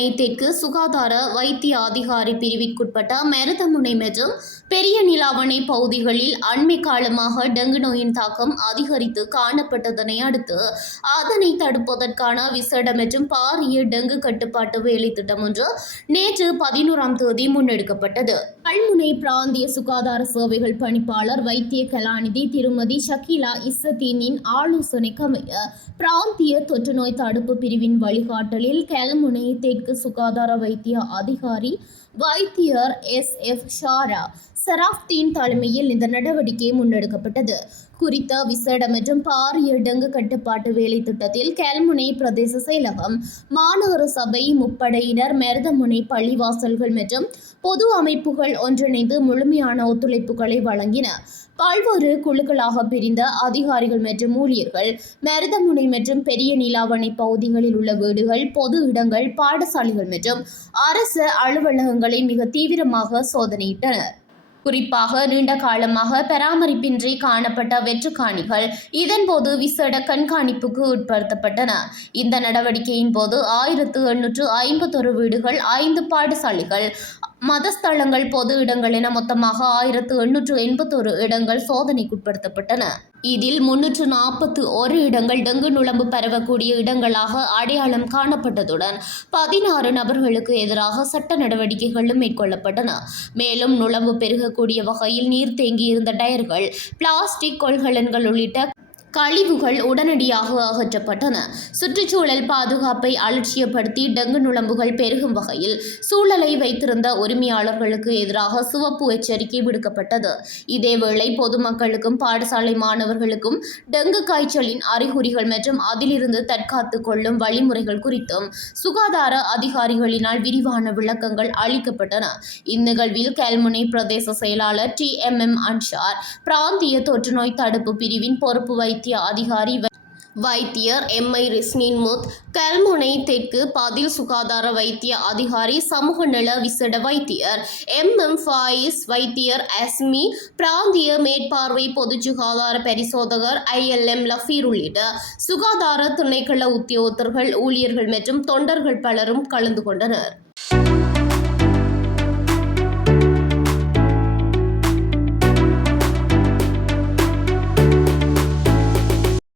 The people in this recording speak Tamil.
கல்முனை தெற்கு சுகாதார வைத்திய அதிகாரி பிரிவிற்குட்பட்ட மருதமுனை மற்றும் பெரிய நிலாவணை பகுதிகளில் அண்மை காலமாக டெங்கு நோயின் தாக்கம் அதிகரித்து காணப்பட்டதனை அடுத்து அதனை தடுப்பதற்கான விசேட மற்றும் பாரிய டெங்கு கட்டுப்பாட்டு வேலை திட்டம் ஒன்று நேற்று 11ஆம் தேதி முன்னெடுக்கப்பட்டது. கல்முனை பிராந்திய சுகாதார சேவைகள் பணிப்பாளர் வைத்திய கலாநிதி திருமதி ஷக்கீலா இஸ்ஸதீனின் ஆலோசனைக்கமைய பிராந்திய தொற்றுநோய் தடுப்பு பிரிவின் வழிகாட்டலில் கல்முனை தெற்கு சுகாதார வைத்திய அதிகாரி வைத்தியர் SF ஷாரா சராஃப்தீன் தலைமையில் இந்த நடவடிக்கை முன்னெடுக்கப்பட்டது. குறித்த விசேட மற்றும் பாரிய டெங்கு கட்டுப்பாட்டு வேலை திட்டத்தில் கல்முனை பிரதேச செயலகம், மாநகர சபை, முப்படையினர், மருதமுனை பள்ளிவாசல்கள் மற்றும் பொது அமைப்புகள் ஒன்றிணைந்து முழுமையான ஒத்துழைப்புகளை வழங்கின. பல்வேறு குழுக்களாக பிரிந்த அதிகாரிகள் மற்றும் ஊழியர்கள் மருதமுனை மற்றும் பெரிய நிலாவணை பகுதிகளில் உள்ள வீடுகள், பொது இடங்கள், பாடசாலைகள் மற்றும் அரசு அலுவலகங்களை மிக தீவிரமாக சோதனையிட்டனர். குறிப்பாக நீண்ட காலமாக பராமரிப்பின்றி காணப்பட்ட வெற்றுக்காணிகள் இதன்போது விசேட கண்காணிப்புக்கு உட்படுத்தப்பட்டன. இந்த நடவடிக்கையின் போது 1851 வீடுகள், 5 பாடசாலைகள், மதஸ்தலங்கள், பொது இடங்கள் என மொத்தமாக 1881 இடங்கள் சோதனைக்குட்படுத்தப்பட்டன. இதில் 341 இடங்கள் டெங்கு நுளம்பு பரவக்கூடிய இடங்களாக அடையாளம் காணப்பட்டதுடன் 16 நபர்களுக்கு எதிராக சட்ட நடவடிக்கைகளும் மேற்கொள்ளப்பட்டன. மேலும் நுளம்பு பெருகக்கூடிய வகையில் நீர் தேங்கியிருந்த டயர்கள், பிளாஸ்டிக் கொள்கலன்கள் உள்ளிட்ட கழிவுகள் உடனடியாக அகற்றப்பட்டன. சுற்றுச்சூழல் பாதுகாப்பை அலட்சியப்படுத்தி டெங்கு நுளம்புகள் பெருகும் வகையில் சூழலை வைத்திருந்த உரிமையாளர்களுக்கு எதிராக சிவப்பு எச்சரிக்கை விடுக்கப்பட்டது. இதேவேளை பொதுமக்களுக்கும் பாடசாலை மாணவர்களுக்கும் டெங்கு காய்ச்சலின் அறிகுறிகள் மற்றும் அதிலிருந்து தற்காத்துக் கொள்ளும் வழிமுறைகள் குறித்தும் சுகாதார அதிகாரிகளினால் விரிவான விளக்கங்கள் அளிக்கப்பட்டன. இந்நிகழ்வில் கல்முனை பிரதேச செயலாளர் TMM அன்சார், பிராந்திய தொற்றுநோய் தடுப்பு பிரிவின் பொறுப்பு வைத்திய அதிகாரி வைத்தியர் MI ரிஸ்னின்முத், கல்முனை தெற்கு பதில் சுகாதார வைத்திய அதிகாரி சமூக நல விசேட வைத்தியர் MM ஃபாயிஸ், வைத்தியர் அஸ்மி, பிராந்திய மேற்பார்வை பொது சுகாதார பரிசோதகர் ILM லஃபீர் உள்ளிட்ட சுகாதார திணைக்கள உத்தியோகத்தர்கள், ஊழியர்கள் மற்றும் தொண்டர்கள் பலரும் கலந்து கொண்டனர்.